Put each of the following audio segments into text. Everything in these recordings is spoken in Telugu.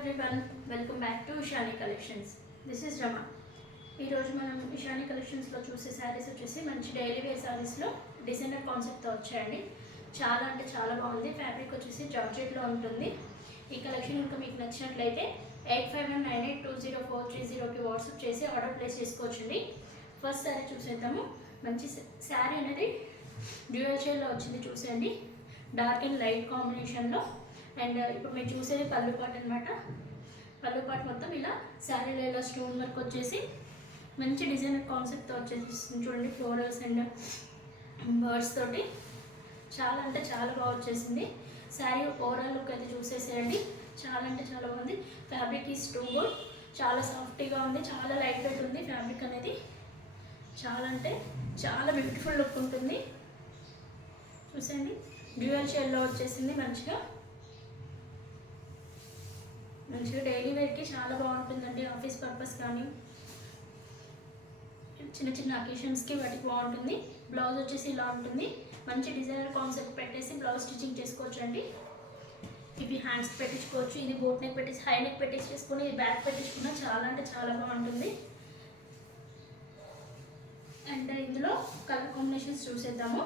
everyone, welcome back to Ishani Collections. This is Rama. ఈ రోజు మనం ఇషాని కలెక్షన్స్లో చూసే శారీస్ వచ్చేసి మంచి డైలీ వేర్ శారీస్లో డిజైనర్ కాన్సెప్ట్తో వచ్చాయండి. చాలా అంటే చాలా బాగుంది. ఫ్యాబ్రిక్ వచ్చేసి జార్జెట్లో ఉంటుంది. ఈ కలెక్షన్ ఇంకా మీకు నచ్చినట్లయితే 8519820430కి వాట్సాప్ చేసి ఆర్డర్ ప్లేస్ చేసుకోవచ్చండి. ఫస్ట్ శారీ చూసేద్దాము. మంచి శారీ అనేది డ్యూయల్ షేడ్లో వచ్చింది. చూసేయండి, డార్క్ అండ్ లైట్ కాంబినేషన్లో. అండ్ ఇప్పుడు మీరు చూసేది పళ్ళు పాట్ అనమాట. పళ్ళు పాట్ మొత్తం ఇలా శారీలో ఇలా స్టోన్ వర్క్ వచ్చేసి మంచి డిజైనర్ కాన్సెప్ట్తో వచ్చేసి చూడండి. ఫ్లోరల్స్ అండ్ బర్డ్స్ తోటి చాలా అంటే చాలా బాగా వచ్చేసింది. శారీ ఓవరాల్ లుక్ అయితే చూసేసేయండి. చాలా అంటే చాలా బాగుంది. Fabric is too good. చాలా సాఫ్ట్గా ఉంది. చాలా లైట్ వెయిట్ ఉంది. ఫ్యాబ్రిక్ అనేది చాలా అంటే చాలా బ్యూటిఫుల్ లుక్ ఉంటుంది. చూసేయండి, డ్యూయల్ షేడ్లో వచ్చేసింది. మంచిగా డైలీ వేర్కి చాలా బాగుంటుందండి. ఆఫీస్ పర్పస్ కానీ చిన్న చిన్న అకేషన్స్కి వాటికి బాగుంటుంది. బ్లౌజ్ వచ్చేసి ఇలా ఉంటుంది. మంచి డిజైనర్ కాన్సెప్ట్ పెట్టేసి బ్లౌజ్ స్టిచ్చింగ్ చేసుకోవచ్చు అండి. ఇవి హ్యాండ్స్కి పెట్టించుకోవచ్చు. ఇది బోట్ నెక్ పెట్టేసి హై నెక్ పెట్టించేసుకొని ఇది బ్యాక్ పెట్టించుకున్నా చాలా అంటే చాలా బాగుంటుంది. అండ్ ఇందులో కలర్ కాంబినేషన్స్ చూసేద్దాము.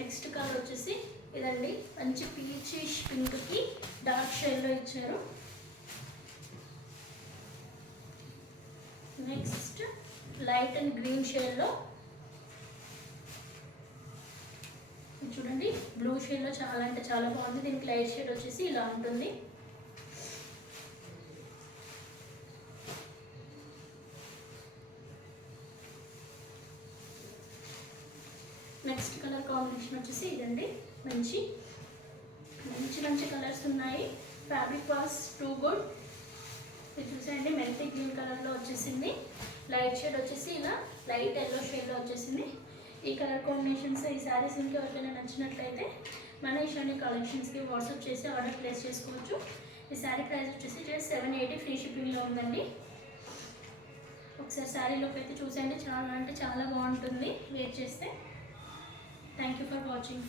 నెక్స్ట్ కలర్ వచ్చేసి ఇదండి. మంచి పీచిష్ పింక్కి డార్క్ షేడ్లో ఇచ్చారు. నెక్స్ట్ లైట్ అండ్ గ్రీన్ షేడ్లో చూడండి. బ్లూ షేడ్లో చాలా అంటే చాలా బాగుంది. దీనికి లైట్ షేడ్ వచ్చేసి ఇలా ఉంటుంది. నెక్స్ట్ కలర్ కాంబినేషన్ వచ్చేసి ఇదండి. మంచి కలర్స్ ఉన్నాయి. Fabric was too good. ఇది చూసేయండి, మెంతి గ్రీన్ కలర్లో వచ్చేసింది. లైట్ షేడ్ వచ్చేసి ఇలా లైట్ ఎల్లో షేడ్లో వచ్చేసింది. ఈ కలర్ కాంబినేషన్స్ ఈ శారీస్ ఇంకా ఎవరికైనా నచ్చినట్లయితే మన ఇషాని కలెక్షన్స్కి వాట్సాప్ చేసి ఆర్డర్ ప్లేస్ చేసుకోవచ్చు. ఈ శారీ ప్రైస్ వచ్చేసి జస్ట్ 780 ఫ్రీ షిప్పింగ్లో ఉందండి. ఒకసారి శారీలోకి అయితే చూసేయండి. చాలా అంటే చాలా బాగుంటుంది వేర్ చేస్తే. Thank you for watching.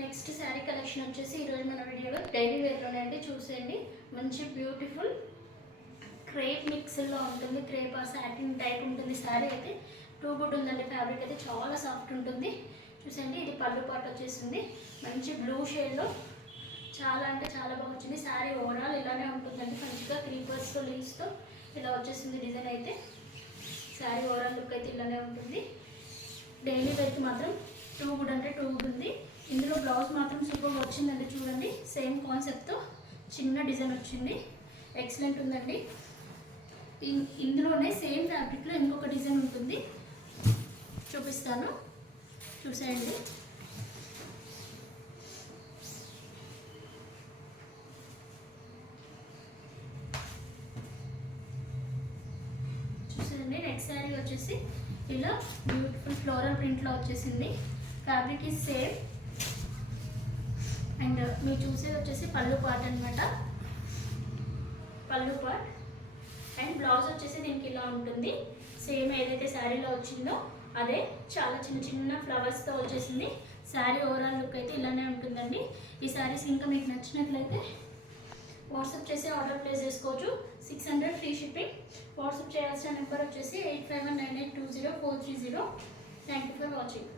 Next sari collection వచ్చేసి ఈరోజు మన వీడియోలో డైలీ వేర్లోనే అండి. చూసేయండి, మంచి బ్యూటిఫుల్ క్రేప్ మిక్స్లో ఉంటుంది. క్రేప్ ఆ సాటిన్ టైప్ ఉంటుంది. శారీ అయితే టూ గుడ్ ఉందండి. ఫ్యాబ్రిక్ అయితే చాలా సాఫ్ట్ ఉంటుంది. చూసేయండి, ఇది పళ్ళు పాట వచ్చేసింది. మంచి బ్లూ షేడ్లో చాలా అంటే చాలా బాగా వచ్చింది. శారీ ఓవరాల్ ఇలానే ఉంటుందండి. మంచిగా క్రీపర్స్తో లీవ్స్తో ఇలా వచ్చేసింది డిజైన్ అయితే. శారీ ఓవరాల్ లుక్ అయితే ఇలానే ఉంటుంది. డైలీ వేర్కి మాత్రం టూ గుడ్ అంటే టూ గుడ్ ఉంది. ఇందులో బ్లౌజ్ మాత్రం సూపర్ వచ్చిందండి. చూడండి, సేమ్ కాన్సెప్ట్తో చిన్న డిజైన్ వచ్చింది. ఎక్సలెంట్ ఉందండి. ఇందులోనే సేమ్ ఫ్యాబ్రిక్లో ఇంకొక డిజైన్ ఉంటుంది, చూపిస్తాను. చూసేయండి. నెక్స్ట్ శారీ వచ్చేసి ఇలా బ్యూటిఫుల్ ఫ్లోరల్ ప్రింట్లో వచ్చేసింది. Fabric is same. అండ్ మీరు చూసేది వచ్చేసి పళ్ళు పార్ట్ అనమాట. పళ్ళు పార్ట్ అండ్ బ్లౌజ్ వచ్చేసి దీనికి ఇలా ఉంటుంది. సేమ్ ఏదైతే శారీలో వచ్చిందో అదే. చాలా చిన్న చిన్న ఫ్లవర్స్తో వచ్చేసింది. శారీ ఓవరాల్ లుక్ అయితే ఇలానే ఉంటుందండి. ఈ శారీస్ ఇంకా మీకు నచ్చినట్లయితే వాట్సాప్ చేసి ఆర్డర్ ప్లేస్ చేసుకోవచ్చు. 600 ఫ్రీ షిప్పింగ్. వాట్సాప్ చేయాల్సిన నెంబర్ వచ్చేసి 8519820430. Thank you for watching.